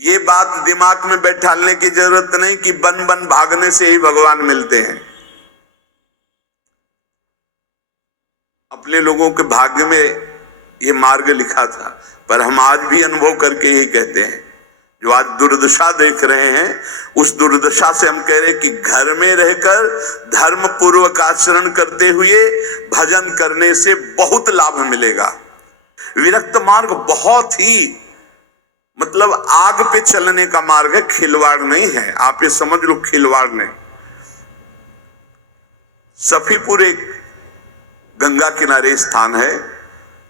ये बात दिमाग में बैठाने की जरूरत नहीं कि बन बन भागने से ही भगवान मिलते हैं। अपने लोगों के भाग्य में ये मार्ग लिखा था, पर हम आज भी अनुभव करके यही कहते हैं। जो आज दुर्दशा देख रहे हैं, उस दुर्दशा से हम कह रहे हैं कि घर में रहकर धर्म पूर्वक आचरण करते हुए भजन करने से बहुत लाभ मिलेगा। विरक्त मार्ग बहुत ही मतलब आग पे चलने का मार्ग है, खिलवाड़ नहीं है। आप ये समझ लो, खिलवाड़ नहीं। सफीपुर एक गंगा किनारे स्थान है,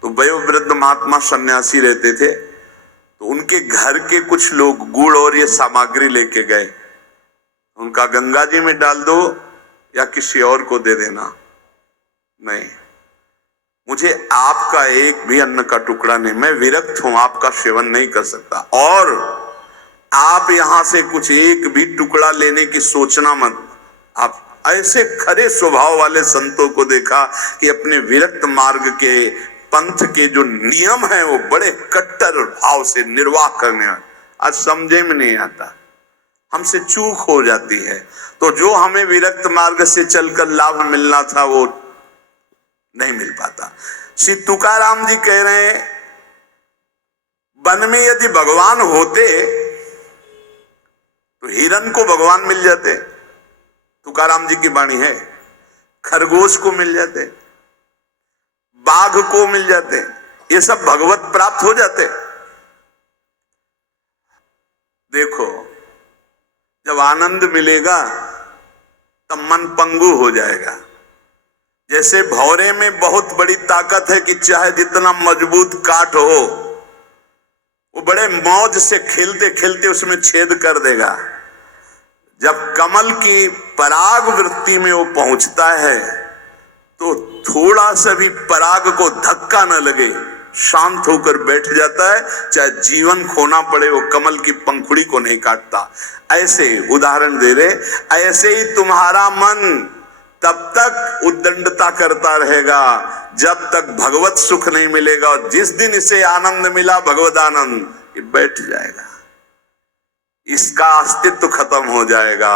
तो वयोवृद्ध महात्मा सन्यासी रहते थे। तो उनके घर के कुछ लोग गुड़ और ये सामग्री लेके गए, उनका गंगा जी में डाल दो या किसी और को दे देना। नहीं, मुझे आपका एक भी अन्न का टुकड़ा नहीं, मैं विरक्त हूं, आपका सेवन नहीं कर सकता। और आप यहां से कुछ एक भी टुकड़ा लेने की सोचना मत। आप ऐसे खरे स्वभाव वाले संतों को देखा कि अपने विरक्त मार्ग के पंथ के जो नियम हैं वो बड़े कट्टर भाव से निर्वाह करने वाले। आज समझे में नहीं आता, हमसे चूक हो जाती है। तो जो हमें विरक्त मार्ग से चलकर लाभ मिलना था वो नहीं मिल पाता। श्री तुकाराम जी कह रहे हैं, वन में यदि भगवान होते तो हिरण को भगवान मिल जाते, तुकाराम जी की वाणी है। खरगोश को मिल जाते, बाघ को मिल जाते, ये सब भगवत प्राप्त हो जाते। देखो, जब आनंद मिलेगा तब मन पंगु हो जाएगा। जैसे भौरे में बहुत बड़ी ताकत है कि चाहे जितना मजबूत काठ हो, वो बड़े मौज से खेलते खेलते उसमें छेद कर देगा। जब कमल की पराग वृत्ति में वो पहुंचता है तो थोड़ा सा भी पराग को धक्का न लगे, शांत होकर बैठ जाता है। चाहे जीवन खोना पड़े, वो कमल की पंखुड़ी को नहीं काटता। ऐसे उदाहरण दे रहे, ऐसे ही तुम्हारा मन तब तक उद्दंडता करता रहेगा जब तक भगवत सुख नहीं मिलेगा। और जिस दिन इसे आनंद मिला, भगवत आनंद, ये बैठ जाएगा, इसका अस्तित्व खत्म हो जाएगा,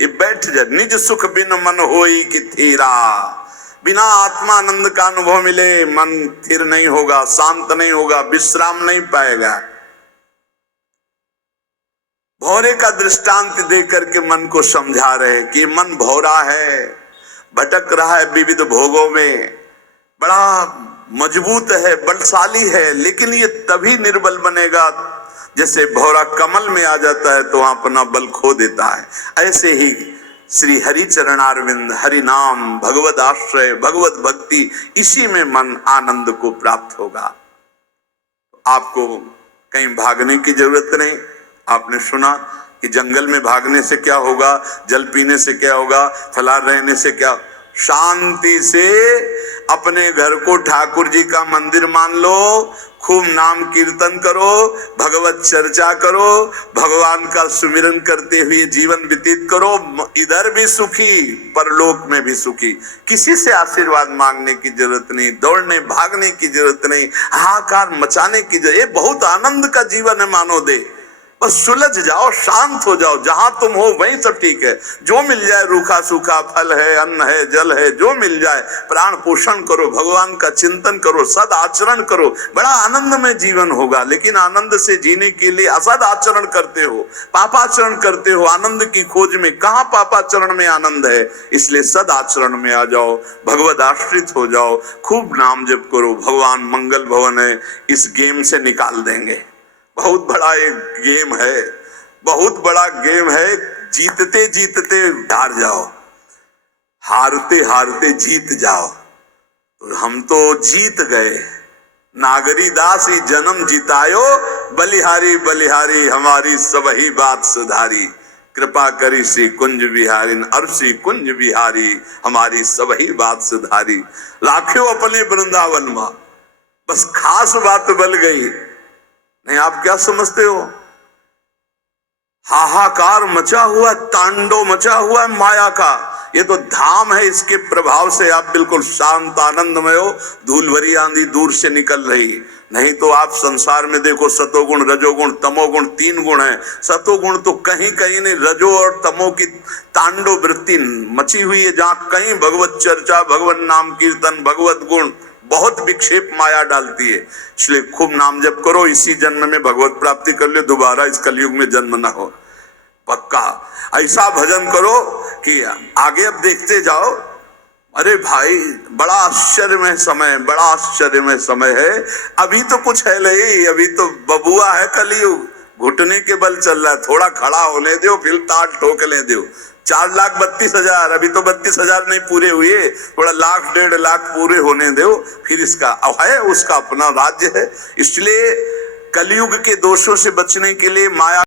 ये बैठ जाए। निज सुख बिन मन होई कि थीरा, बिना आत्मानंद का अनुभव मिले मन स्थिर नहीं होगा, शांत नहीं होगा, विश्राम नहीं पाएगा। भौरे का दृष्टांत देकर के मन को समझा रहे कि मन भौरा है, भटक रहा है विविध भोगों में, बड़ा मजबूत है, बलशाली है, लेकिन ये तभी निर्बल बनेगा जैसे भौरा कमल में आ जाता है तो वहां अपना बल खो देता है। ऐसे ही श्री हरि चरणारविंद, हरि नाम, भगवत आश्रय, भगवत भक्ति, इसी में मन आनंद को प्राप्त होगा। आपको कहीं भागने की जरूरत नहीं। आपने सुना कि जंगल में भागने से क्या होगा, जल पीने से क्या होगा, फलार रहने से क्या। शांति से अपने घर को ठाकुर जी का मंदिर मान लो, खूब नाम कीर्तन करो, भगवत चर्चा करो, भगवान का सुमिरन करते हुए जीवन व्यतीत करो। इधर भी सुखी, परलोक में भी सुखी। किसी से आशीर्वाद मांगने की जरूरत नहीं, दौड़ने भागने की जरूरत नहीं, हाहाकार मचाने की जरूरत। ये बहुत आनंद का जीवन है मानो दे। बस सुलझ जाओ, शांत हो जाओ, जहां तुम हो वहीं सब ठीक है। जो मिल जाए, रूखा सूखा फल है, अन्न है, जल है, जो मिल जाए, प्राण पोषण करो, भगवान का चिंतन करो, सद आचरण करो, बड़ा आनंद में जीवन होगा। लेकिन आनंद से जीने के लिए असद आचरण करते हो, पापाचरण करते हो, आनंद की खोज में। कहाँ पापाचरण में आनंद है? इसलिए सद आचरण में आ जाओ, भगवत आश्रित हो जाओ, खूब नाम जप करो। भगवान मंगल भवन है, इस गेम से निकाल देंगे। बहुत बड़ा एक गेम है, बहुत बड़ा गेम है। जीतते जीतते हार जाओ, हारते हारते जीत जाओ। तो हम तो जीत गए। नागरी दास ही जन्म जितायो, बलिहारी बलिहारी हमारी सबही बात सुधारी। कृपा करी श्री कुंज बिहारी, और श्री कुंज बिहारी हमारी सबही बात सुधारी। लाखों अपने वृंदावन में, बस खास बात बल गई। नहीं, आप क्या समझते हो? हाहाकार मचा हुआ, तांडव मचा हुआ माया का। ये तो धाम है, इसके प्रभाव से आप बिल्कुल शांत आनंदमय हो। धूल भरी आंधी दूर से निकल रही, नहीं तो आप संसार में देखो, सतोगुण, रजोगुण, तमोगुण 3 गुण हैं। सतोगुण तो कहीं कहीं नहीं, रजो और तमो की तांडव वृत्ति मची हुई है, जहां कहीं भगवत चर्चा, भगवत नाम कीर्तन, भगवत गुण बहुत विक्षेप माया डालती है। इसलिए खूब नाम जप करो, इसी जन्म में भगवत प्राप्ति कर लो, दोबारा इस कलयुग में जन्म ना हो। पक्का ऐसा भजन करो कि आगे अब देखते जाओ। अरे भाई, बड़ा आश्चर्यमय समय, बड़ा आश्चर्यमय समय है। अभी तो कुछ है नहीं, अभी तो बबुआ है कलयुग, घुटने के बल चल रहा है। थोड़ा खड़ा होने दो, फिर ताल ठोकने दो। 4,32,000, अभी तो 32,000 नहीं पूरे हुए, थोड़ा 1,00,000 1.5 लाख पूरे होने दो, फिर इसका है, उसका अपना राज्य है। इसलिए कलयुग के दोषों से बचने के लिए माया